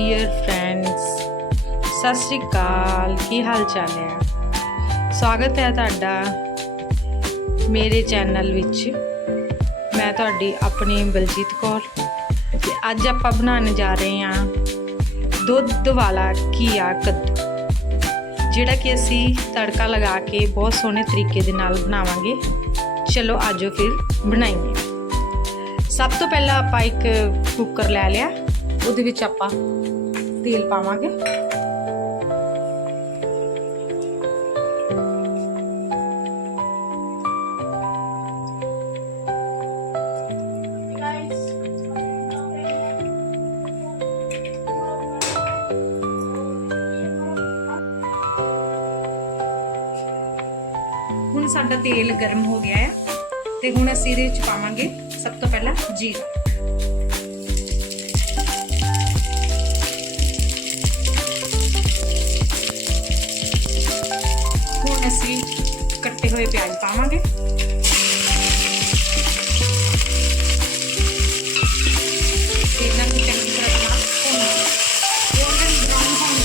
Dear friends ਸਤਿ ਸ਼੍ਰੀ ਅਕਾਲ, ਕੀ ਹਾਲ ਚਾਲ ਹੈ? ਸਵਾਗਤ ਹੈ ਤੁਹਾਡਾ ਮੇਰੇ ਚੈਨਲ ਵਿੱਚ। ਮੈਂ ਤੁਹਾਡੀ ਆਪਣੀ ਬਲਜੀਤ ਕੌਰ। ਤੇ ਅੱਜ ਆਪਾਂ ਬਣਾਉਣ ਜਾ ਰਹੇ ਹਾਂ ਦੁੱਧ ਵਾਲਾ ਘੀਆ ਕੱਦੂ, ਜਿਹੜਾ ਕਿ ਅਸੀਂ ਤੜਕਾ ਲਗਾ ਕੇ ਬਹੁਤ ਸੋਹਣੇ ਤਰੀਕੇ ਦੇ ਨਾਲ ਬਣਾਵਾਂਗੇ। ਚਲੋ ਆਜੋ ਫਿਰ ਬਣਾਈਏ। ਸਭ ਤੋਂ ਪਹਿਲਾਂ ਆਪਾਂ ਇੱਕ ਕੁੱਕਰ ਲੈ ਲਿਆ। ਉਹਦੇ ਵਿੱਚ ਆਪਾਂ ਤੇਲ ਪਾਵਾਂਗੇ। ਹੁਣ ਸਾਡਾ ਤੇਲ ਗਰਮ ਹੋ ਗਿਆ ਹੈ ਤੇ ਹੁਣ ਅਸੀਂ ਇਹਦੇ ਵਿੱਚ ਪਾਵਾਂਗੇ ਸਭ ਤੋਂ ਪਹਿਲਾਂ ਜੀਰਾ।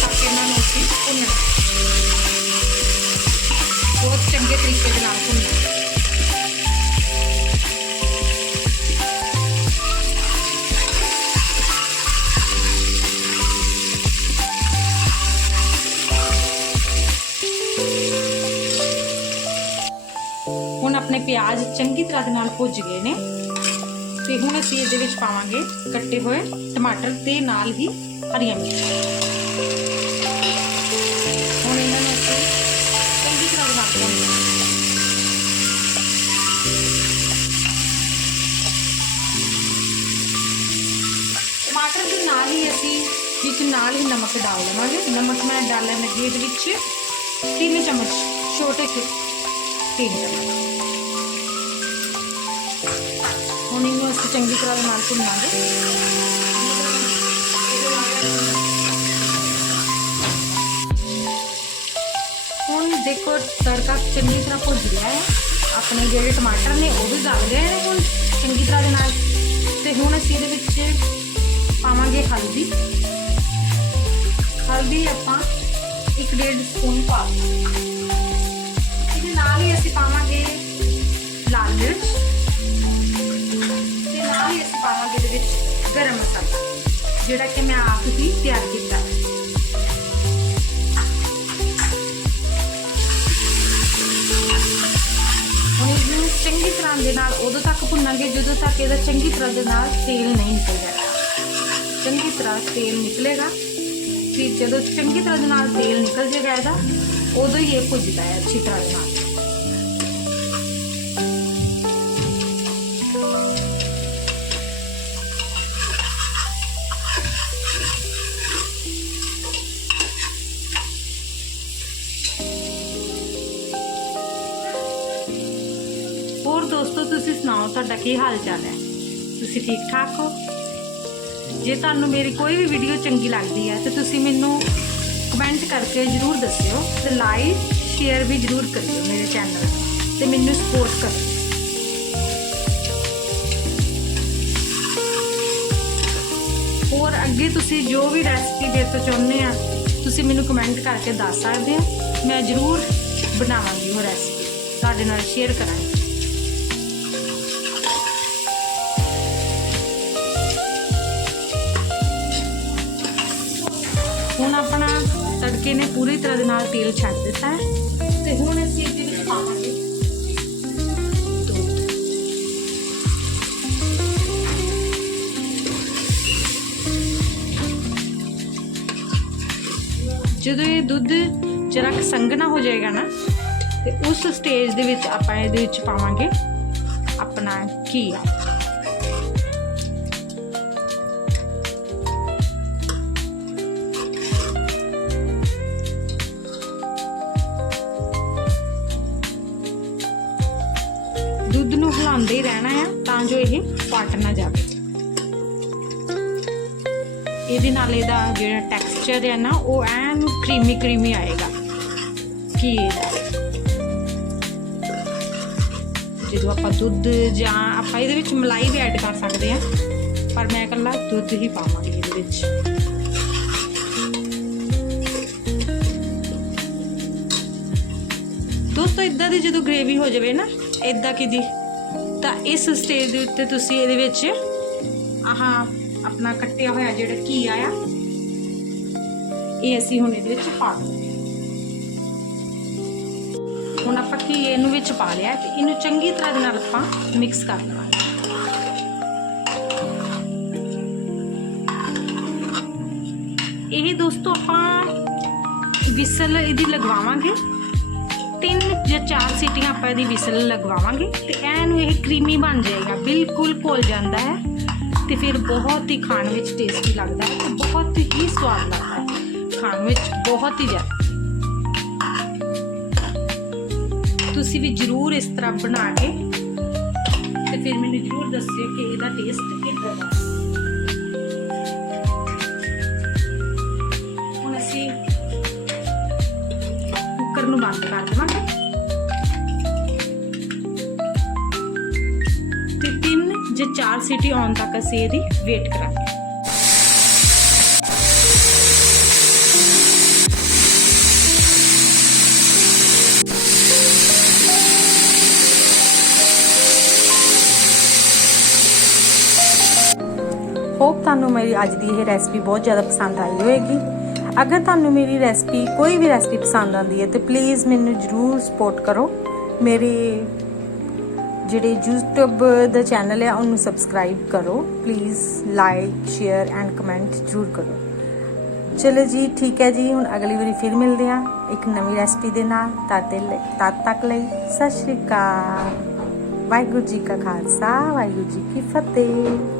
ਤੱਕ ਇਹਨਾਂ ਨੂੰ ਅਸੀਂ ਭੁੰਨਣਾ ਬਹੁਤ ਚੰਗੇ ਤਰੀਕੇ ਦੇ ਨਾਲ ਭੁੰਨਣਾ ਹੁਣ ਆਪਣੇ ਪਿਆਜ਼ ਚੰਗੀ ਤਰ੍ਹਾਂ ਦੇ ਨਾਲ ਭੁੱਜ ਗਏ ਨੇ। ਤੇ ਹੁਣ ਅਸੀਂ ਇਹਦੇ ਵਿੱਚ ਪਾਵਾਂਗੇ ਕੱਟੇ ਹੋਏ ਟਮਾਟਰ ਤੇ ਨਾਲ ਹੀ ਹਰੀਆਂ ਮਿਰਚਾਂ। ਹੁਣ ਇਹਨਾਂ ਨੂੰ ਅਸੀਂ ਚੰਗੀ ਤਰ੍ਹਾਂ ਦੇ ਨਾਲ ਭੁੰਨਣਾ ਟਮਾਟਰ ਦੇ ਨਾਲ ਹੀ ਅਸੀਂ ਵਿੱਚ ਨਾਲ ਹੀ ਨਮਕ ਡਾਲ ਲਵਾਂਗੇ। ਨਮਕ ਮੈਂ ਡਾਲਣ ਲੱਗੀ ਇਹਦੇ ਵਿੱਚ। 3 ਚਮਚ ਛੋਟੇ ਛੋਟੇ ਹੁਣ ਇਹਨੂੰ ਅਸੀਂ ਚੰਗੀ ਤਰ੍ਹਾਂ ਦੇ ਨਾਲ ਭੁੰਨਾਂਗੇ। ਹੁਣ ਦੇਖੋ, ਤੜਕਾ ਚੰਗੀ ਤਰ੍ਹਾਂ ਭੁੱਜ ਗਿਆ ਹੈ। ਆਪਣੇ ਜਿਹੜੇ ਟਮਾਟਰ ਨੇ, ਉਹ ਵੀ ਗਲ ਗਏ ਨੇ ਹੁਣ। ਚੰਗੀ ਤਰ੍ਹਾਂ ਦੇ ਨਾਲ ਤੇ ਹੁਣ ਅਸੀਂ ਇਹਦੇ ਵਿੱਚ ਪਾਵਾਂਗੇ ਹਲਦੀ। ਹਲਦੀ ਆਪਾਂ 1.5 ਸਪੂਨ ਪਾ ਨਾਲ ਹੀ ਅਸੀਂ ਪਾਵਾਂਗੇ ਲਾਲ ਮਿਰਚ ਤੇ ਨਾਲ ਹੀ ਅਸੀਂ ਪਾਵਾਂਗੇ ਇਹਦੇ ਵਿੱਚ ਗਰਮ ਮਸਾਲਾ, ਜਿਹੜਾ ਕਿ ਮੈਂ ਆਪ ਹੀ ਤਿਆਰ ਕੀਤਾ। ਹੈ ਹੁਣ ਇਹਨੂੰ ਚੰਗੀ ਤਰ੍ਹਾਂ ਦੇ ਨਾਲ ਉਦੋਂ ਤੱਕ ਭੁੰਨਾਂਗੇ ਜਦੋਂ ਤੱਕ ਇਹਦਾ ਚੰਗੀ ਤਰ੍ਹਾਂ ਦੇ ਨਾਲ ਤੇਲ ਨਹੀਂ ਨਿਕਲ ਜਾਏਗਾ ਚੰਗੀ ਤਰ੍ਹਾਂ ਤੇਲ ਨਿਕਲੇਗਾ, ਫਿਰ ਜਦੋਂ ਚੰਗੀ ਤਰ੍ਹਾਂ ਦੇ ਨਾਲ ਤੇਲ ਨਿਕਲ ਜਾਏਗਾ ਇਹਦਾ, ਉਦੋਂ ਹੀ ਇਹ ਭੁੱਜਦਾ ਹੈ ਅੱਛੀ ਤਰ੍ਹਾਂ ਨਾਲ। ਸੁਣਾਓ, ਤੁਹਾਡਾ ਕੀ ਹਾਲ ਚਾਲ ਹੈ? ਤੁਸੀਂ ਠੀਕ ਠਾਕ ਹੋ? ਜੇ ਤੁਹਾਨੂੰ ਮੇਰੀ ਕੋਈ ਵੀ ਵੀਡੀਓ ਚੰਗੀ ਲੱਗਦੀ ਹੈ, ਤਾਂ ਤੁਸੀਂ ਮੈਨੂੰ ਕਮੈਂਟ ਕਰਕੇ ਜਰੂਰ ਦੱਸਿਓ ਤੇ ਲਾਈਕ ਸ਼ੇਅਰ ਵੀ ਜਰੂਰ ਕਰਿਓ ਮੇਰੇ ਚੈਨਲ ਨੂੰ ਤੇ ਮੈਨੂੰ ਸਪੋਰਟ ਕਰੋ ਹੋਰ ਅੱਗੇ ਤੁਸੀਂ ਜੋ ਵੀ ਰੈਸਪੀ ਦੇ ਤੋਂ ਚਾਹੁੰਦੇ ਆ, ਤੁਸੀਂ ਮੈਨੂੰ ਕਮੈਂਟ ਕਰਕੇ ਦੱਸ ਸਕਦੇ ਆ ਮੈਂ ਜਰੂਰ ਬਣਾਵਾਂਗੀ ਉਹ ਰੈਸਪੀ ਤੁਹਾਡੇ ਨਾਲ ਸ਼ੇਅਰ ਕਰਾਂਗੀ। ਹੁਣ ਆਪਣਾ ਤੜਕੇ ਨੇ ਪੂਰੀ ਤਰ੍ਹਾਂ ਦੇ ਨਾਲ ਤੇਲ ਛੱਡ ਦਿੱਤਾ ਹੈ ਤੇ ਹੁਣ ਅਸੀਂ ਇਹਦੇ ਵਿੱਚ ਪਾਵਾਂਗੇ ਜਦੋਂ ਇਹ ਦੁੱਧ ਜਰਾ ਕੁ ਸੰਘਣਾ ਹੋ ਜਾਏਗਾ ਨਾ, ਤੇ ਉਸ ਸਟੇਜ ਦੇ ਵਿੱਚ ਆਪਾਂ ਇਹਦੇ ਵਿੱਚ ਪਾਵਾਂਗੇ ਆਪਣਾ ਘੀਆ। ਦੁੱਧ ਨੂੰ ਹਿਲਾਉਂਦੇ ਹੀ ਰਹਿਣਾ ਆ, ਤਾਂ ਜੋ ਇਹ ਫਟ ਨਾ ਜਾਵੇ। ਇਹਦੇ ਨਾਲ ਇਹਦਾ ਜਿਹੜਾ ਟੈਕਸਚਰ ਹੈ ਨਾ, ਉਹ ਐਨ ਕਰੀਮੀ ਕਰੀਮੀ ਆਏਗਾ। ਕੀ ਜਦੋਂ ਆਪਾਂ ਦੁੱਧ ਜਾਂ ਆਪਾਂ ਇਹਦੇ ਵਿੱਚ ਮਲਾਈ ਵੀ ਐਡ ਕਰ ਸਕਦੇ ਆ, ਪਰ ਮੈਂ ਇਕੱਲਾ ਦੁੱਧ ਹੀ ਪਾਵਾਂਗੀ ਇਹਦੇ ਵਿੱਚ। ਇਦਾਂ ਦੀ ਜਦੋਂ ਗ੍ਰੇਵੀ ਹੋ ਜਾਵੇ ਨਾ ਇਦਾਂ ਕਿਦੀ? ਤਾਂ ਇਸ ਸਟੇਜ ਦੇ ਉੱਤੇ ਤੁਸੀਂ ਇਹਦੇ ਵਿੱਚ ਆਹ ਆਪਣਾ ਕੱਟਿਆ ਹੋਇਆ ਜਿਹੜਾ ਘੀ ਆ ਇਹ ਅਸੀਂ ਹੁਣ ਇਹਦੇ ਵਿੱਚ ਪਾ ਦਿੰਦੇ ਹੁਣ ਆਪਾਂ ਘੀ ਇਹਨੂੰ ਵਿੱਚ ਪਾ ਲਿਆ ਤੇ ਇਹਨੂੰ ਚੰਗੀ ਤਰ੍ਹਾਂ ਦੇ ਨਾਲ ਆਪਾਂ ਮਿਕਸ ਕਰ ਲਵਾਂਗੇ। ਇਹ ਦੋਸਤੋ ਆਪਾਂ ਵਿਸਲ ਇਹਦੀ ਲਗਵਾਵਾਂਗੇ। ਜਾਂ ਚਾਰ ਸੀਟੀਆਂ ਆਪਾਂ ਇਹਦੀ ਵਿਸਲ ਲਗਵਾਵਾਂਗੇ ਤੇ ਐਨ ਇਹ ਕਰੀਮੀ ਬਣ ਜਾਏਗਾ, ਬਿਲਕੁਲ ਘੁਲ ਜਾਂਦਾ ਹੈ ਤੇ ਫਿਰ ਬਹੁਤ ਹੀ ਖਾਣ ਵਿੱਚ ਟੇਸਟੀ ਲੱਗਦਾ ਹੈ ਤੇ ਬਹੁਤ ਹੀ ਸਵਾਦ ਲੱਗਦਾ ਹੈ। ਖਾਣ ਵਿੱਚ ਬਹੁਤ ਹੀ ਜ਼ਿਆਦਾ। ਤੁਸੀਂ ਵੀ ਜਰੂਰ ਇਸ ਤਰ੍ਹਾਂ ਬਣਾ ਕੇ ਤੇ ਫਿਰ ਮੈਨੂੰ ਜਰੂਰ ਦੱਸਿਓ ਕਿ ਇਹਦਾ ਟੇਸਟ ਕਿੱਦਾਂ ਦਾ ਹੁਣ ਅਸੀਂ ਕੁੱਕਰ ਨੂੰ ਬੰਦ ਕਰ ਦੇਵਾਂਗੇ। ਚਾਰ ਸੀਟੀ ਆਉਣ ਤੱਕ ਅਸੀਂ ਇਹਦੀ ਵੇਟ ਕਰਾਂਗੇ। ਹੋਪ ਤੁਹਾਨੂੰ ਮੇਰੀ ਅੱਜ ਦੀ ਇਹ ਰੈਸਪੀ ਬਹੁਤ ਜ਼ਿਆਦਾ ਪਸੰਦ ਆਈ ਹੋਵੇਗੀ। ਅਗਰ ਤੁਹਾਨੂੰ ਮੇਰੀ ਰੈਸਪੀ ਕੋਈ ਵੀ ਰੈਸਪੀ ਪਸੰਦ ਆਉਂਦੀ ਹੈ, ਤੇ ਪਲੀਜ਼ ਮੈਨੂੰ ਜਰੂਰ ਸਪੋਰਟ ਕਰੋ। ਮੇਰੇ ਜਿਹੜੇ YouTube ਦਾ ਚੈਨਲ ਹੈ ਉਹਨੂੰ ਸਬਸਕ੍ਰਾਈਬ ਕਰੋ। Please like share and comment ਜਰੂਰ ਕਰੋ। ਚਲੋ ਜੀ, ਠੀਕ ਹੈ ਜੀ, ਹੁਣ ਅਗਲੀ ਵਾਰੀ ਫਿਰ ਮਿਲਦੇ ਹਾਂ ਇੱਕ ਨਵੀਂ ਰੈਸਪੀ ਦੇ ਨਾਲ। ਤਦ ਦੇ ਤਦ ਤੱਕ ਲਈ, ਸਤਿ ਸ਼੍ਰੀ ਅਕਾਲ। ਵਾਹਿਗੁਰੂ ਜੀ ਕਾ ਖਾਲਸਾ, ਵਾਹਿਗੁਰੂ ਜੀ ਕੀ ਫਤਿਹ।